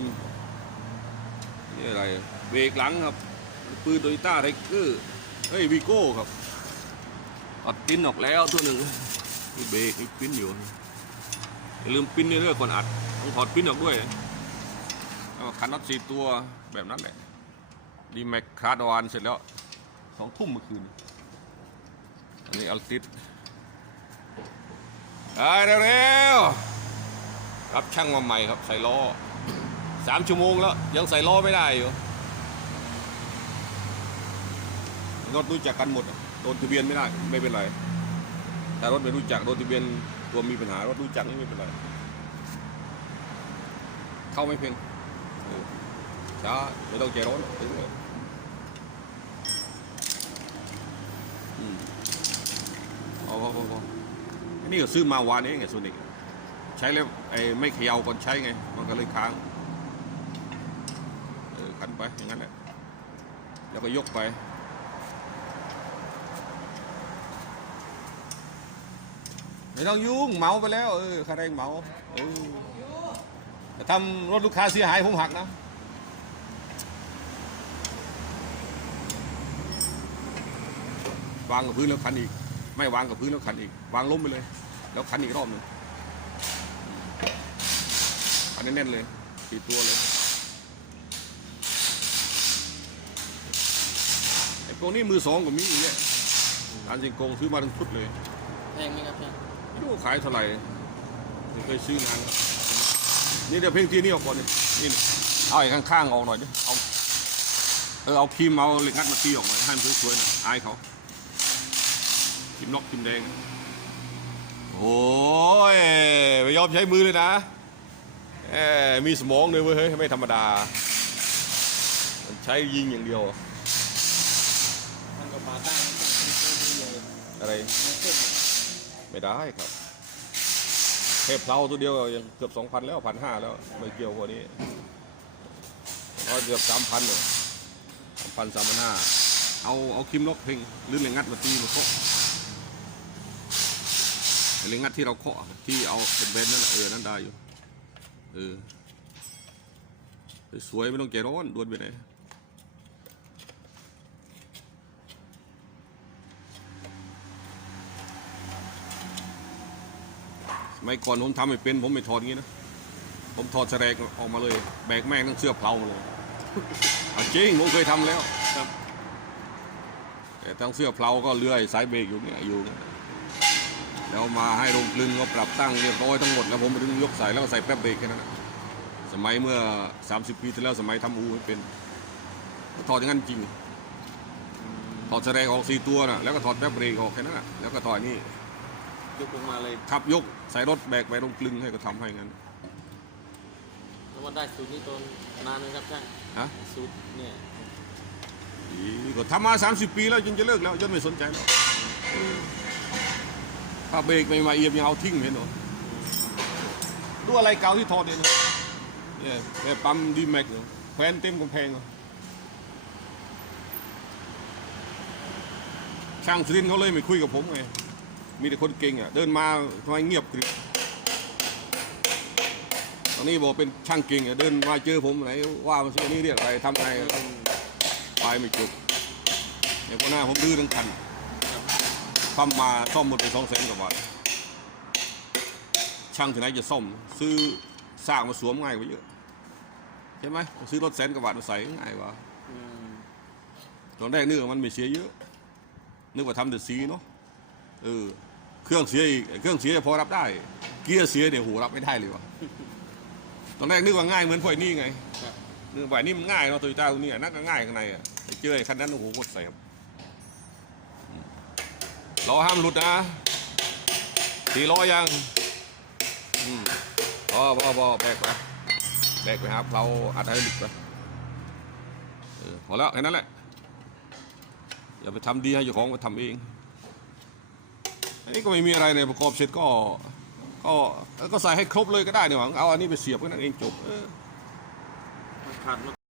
นี่อะไรเบรกหลังครับ ปืนโตโยต้าไรเกอร์เฮ้ยวีโก้ครับตัดปิ้นออกแล้วตัวหนึ่งนี่เบรกนี่ปิ้นอยู่อย่าลืมปิ้นนี่ด้วยก่อนอัดต้องถอดปิ้นออกด้วยแล้วคันน็อตสี่ตัวแบบนั้นแหละดีแม็กคาร์ดวานเสร็จแล้วสองทุ่มเมื่อคืน อันนี้อัลติสไปเร็วๆรับช่างมาใหม่ครับ ใส่ล้อ สามชั่วโมงแล้ว ยังใส่ล้อไม่ได้อยู่รถรู้จักกันหมดโดนทะเบียนไม่ได้ไม่เป็นไรแต่รถไม่รู้จักโดนทะเบียนตัวมีปัญหารถรู้จักนี่ไม่เป็นไรเข้าไม่เพ่งช้าไม่ต้องใจร้อนถึงเลยเอาเอาเอานนี้ก็ซื้อมาวานเองไงโซนิกใช้แล้วไอ้ไม่เขย่าก่อนใช้ไง มันก็เลยค้าง ขันไปอย่างนั้นแหละแล้วก็ยกไป ไม่ต้องยุ่งเมาไปแล้วเออค่าแรงเมาเออแต่ทำรถลูกค้าเสียหายผมหักนะวางกับพื้นแล้วคันอีก ไม่วางกับพื้นแล้วคันอีก วางล้มไปเลย แล้วคันอีกรอบหนึ่งคันแน่นๆเลยตีตัวเลย ไอ้พวกนี้มือสองก็มีอีกเนี่ยร้านสิงโกงซื้อมาทั้งชุดเลยแพงไหมครับแพงไม่รู้ขายเท่าไหร่ไม่เคยซื้อนานครับนี่เดี๋ยวเพ่งทีนี่ออกก่อนนี่นี่เอาไอ้ข้างๆออกหน่อยดิเอาเออเอาครีมเอาเหล็กงัดมาตีออกหน่อยให้มันสวยๆหน่อยอายเขาครีมนกครีมแดง โอ้ยไม่ยอมใช้มือเลยนะเอ้ยมีสมองเลยเว้ยเฮ้ยไม่ธรรมดามันใช้ยิงอย่างเดียว มันก็มาตั้งมันต้องมีเครื่องมือเลย อะไร ไม่ได้ครับเทปเพลาตัวเดียวยังเกือบสองพันแล้วพันห้าแล้ว ไม่เกี่ยวกว่านี้ก็เกือบสามพันเลยสามพันสามพันห้าเอาเอาคิมล็อกเพลงหรือเหลงัดมาตีมาเคาะเหลงัดที่เราเคาะที่เอาเป็นเบนนั่นเออนั่นได้อยู่เออสวยไม่ต้องใจร้อนดวนไปไหน สมัยก่อนผมทำไม่เป็นผมไม่ถอดงี้นะ ผมถอดแสลกออกมาเลย แบกแม่งทั้งเสื้อเพลามาเลยเอาจริงผมเคยทำแล้วครับ แต่ทั้งเสื้อเพลาก็เลื่อยสายเบรกอยู่เนี่ยอยู่ แล้วมาให้โรงกลึงก็ปรับตั้งเรียบร้อยทั้งหมดแล้วผมไปถึงยกใส่แล้วก็ใส่แป๊บเบรกแค่นั้นนะสมัยเมื่อ 30 ปีที่แล้วสมัยทำอูไม่เป็นก็ถอดอย่างนั้นจริงถอดแสดงออกสี่ตัวนะแล้วก็ถอดแป๊บเบรกออกแค่นั้นนะแล้วก็ถอดนี่ ยกลงมาเลยขับยกใส่รถแบกไปโรงกลึงให้ก็ทำให้งั้นแล้วมันได้สูตรนี้ตอนนานไหมครับช่างฮะสูตรเนี่ยอีก็ทำมา 30 ปีแล้วจนจะเลิกแล้วจนไม่สนใจแล้วเออถ้าเบรกไม่มาเอียบยังเอาทิ้งเห็นหรอดูอะไรเก่าที่ถอดเนี่ยนะเนี่ยแบบปั๊มดีแม็กเนี่ยแขวนเต็มกำแพงอะช่างสุรินทร์เขาเลยไม่คุยกับผมไง มีแต่คนเก่งอะเดินมาทำไมเงียบกริบตอนนี้บอกเป็นช่างเก่งอะเดินมาเจอผมไหนว่ามาสิอันนี้เรียกอะไรทำไงไปไม่จบเดี๋ยวพอหน้าผมดื้อทั้งคันทำมาซ่อมหมดไปสองแสนกว่าบาทช่างที่ไหนจะซ่อม ซื้อสร้างมาสวมง่ายกว่าเยอะใช่ไหมซื้อรถแสนกว่าบาทมาใส่ง่ายกว่าอืมตอนแรกนึกว่ามันไม่เสียเยอะ นึกว่าทำแต่สีเนาะเออ เครื่องเสียอีกไอ้เครื่องเสียพอรับได้ เกียร์เสียเนี่ยโหรับไม่ได้เลยว่ะตอนแรกนึกว่าง่ายเหมือนพวกไอ้นี่ไงครับนึกว่าไอ้นี่มันง่ายเนาะโตโยต้าตัวนี้นั่นก็ง่ายข้างในอะไปเจอไอ้คันนั้นโอ้โหโคตรแสบอืมล้อห้ามหลุดนะสี่ล้อยังอืมพอพอพอแบกไปแบกไปครับเราอัดให้หลุดไปเออพอแล้วแค่นั้นแหละอย่าไปทำดีให้เจ้าของไปทำเอง อันนี้ก็ไม่มีอะไรเลยประกอบเสร็จก็ ก็ก็ใส่ให้ครบเลยก็ได้เนี่ยหวังเอาอันนี้ไปเสียบก็นั่นเองจบเออ มันขาด